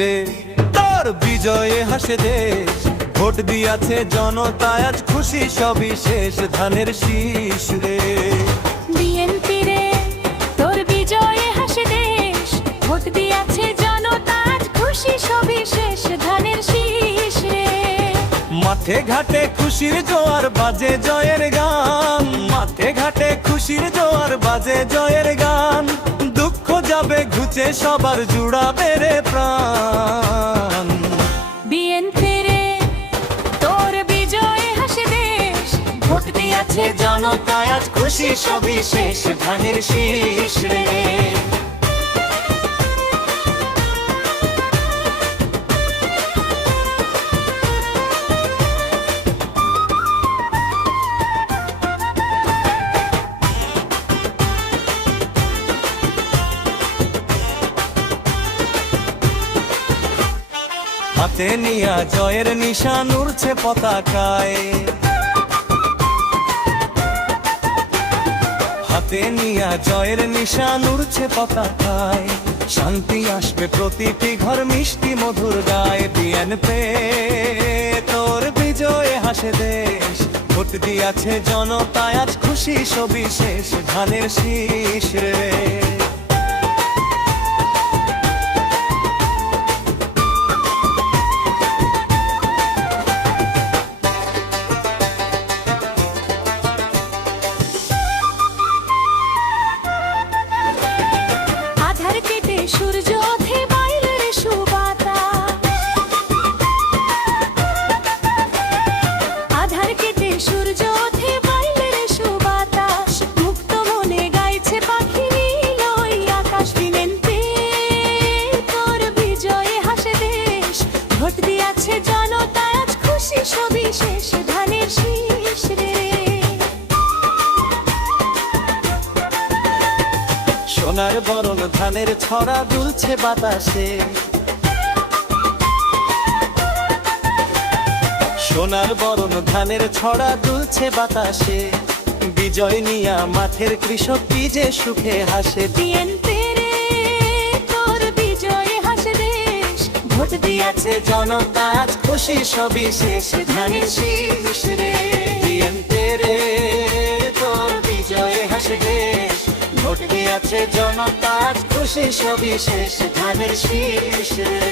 রে তোর বিজয়ে হাসে দেশ, ভোট দিয়াছে জনতা আজ খুশি সবই শেষ, ধানের শীষ রে। বিএনপি রে তোর বিজয়ে হাসে দেশ, ভোট দিয়াছে জনতা আজ খুশি সবই শেষ, ধানের শীষ রে। মাঠে ঘাটে খুশির জোয়ার বাজে জয়ের গান, মাঠে ঘাটে খুশির জোয়ার বাজে জয়ের গান, দুঃখ যাবে ঘুচে সবার জুড়াবে রে প্রাণ। বিএনপি রে তোর বিজয়ে হাসে দেশ, ভোট দিয়াছে জনতা আজ খুশি সবই শেষ, ধানের শীষ রে। হাতে নিয়া জয়ের নিশান উড়ছে পতাকায়, হাতে নিয়া জয়ের নিশান উড়ছে পতাকায়, শান্তি আসবে প্রতিটি ঘর মিষ্টি মধুর গায়ে। বিএনপি তোর বিজয়ে হাসে দেশ, ভোট দিয়াছে জনতা আজ খুশি সবই শেষ, ধানের শীষ রে। আধার কেটে সূর্য ওঠে বাইরের সুবাতাস, আধার কেটে সূর্য ওঠে বাইরের সুবাতাস, মুক্ত মনে গাইছে পাখি নীল ওই আকাশ। বিএনপি তোর বিজয়ে হাসে দেশ, ভোট দিয়াছে জনতা আজ খুশি সবই শেষ, ধানের শীষ রে। সোনার বরণ ধানের ছড়া দুলছে বাতাসে, সোনার বরণ ধানের ছড়া দুলছে বাতাসে, বিজয় নিয়া মাঠের কৃষক কি যে সুখে হাসে। বিএনপি রে তোর বিজয়ে হাসে দেশ, ভোট দিয়াছে জনতা আজ খুশি সবই শেষ, ধানের শীষ রে। বিএনপি রে তোর বিজয়ে হাসে দেশ, ভোট দিয়াছে জনতা আজ খুশি সবই শেষ, ধানের শীষ রে।